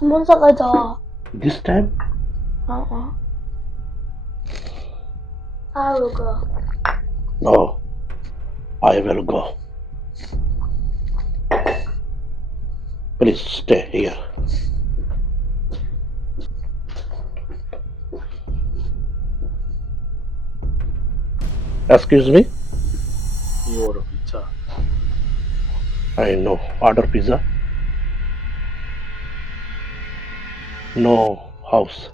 Sumunsa ka daw. This time? I will go. No. I will go. Please stay here. Excuse me? You order pizza. I know. Order pizza. No house.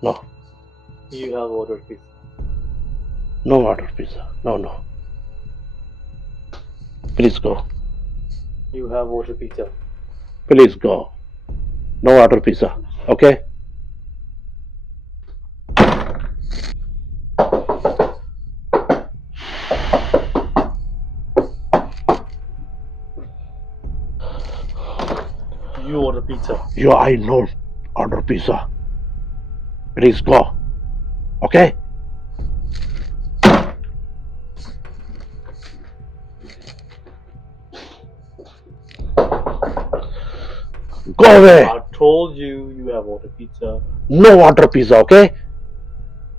No. You have ordered pizza. No order pizza. No. Please go. You have ordered pizza. Please go. No order pizza. Okay? You order pizza. I know order pizza. Please go. Okay? Go away. I told you you have ordered pizza. No order pizza, okay?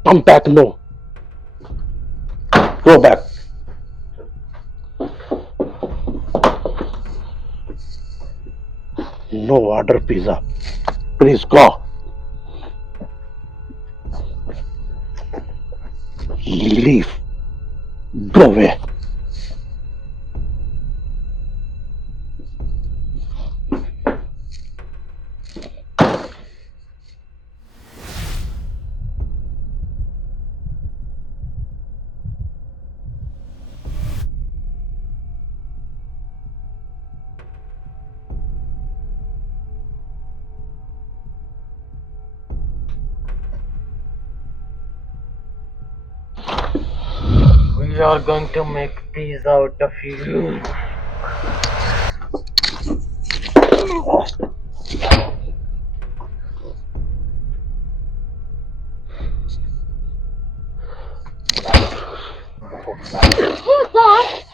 Come back, no. Go back. No order pizza. Please go. Leave. Go away. We are going to make pizza out of you. Dad!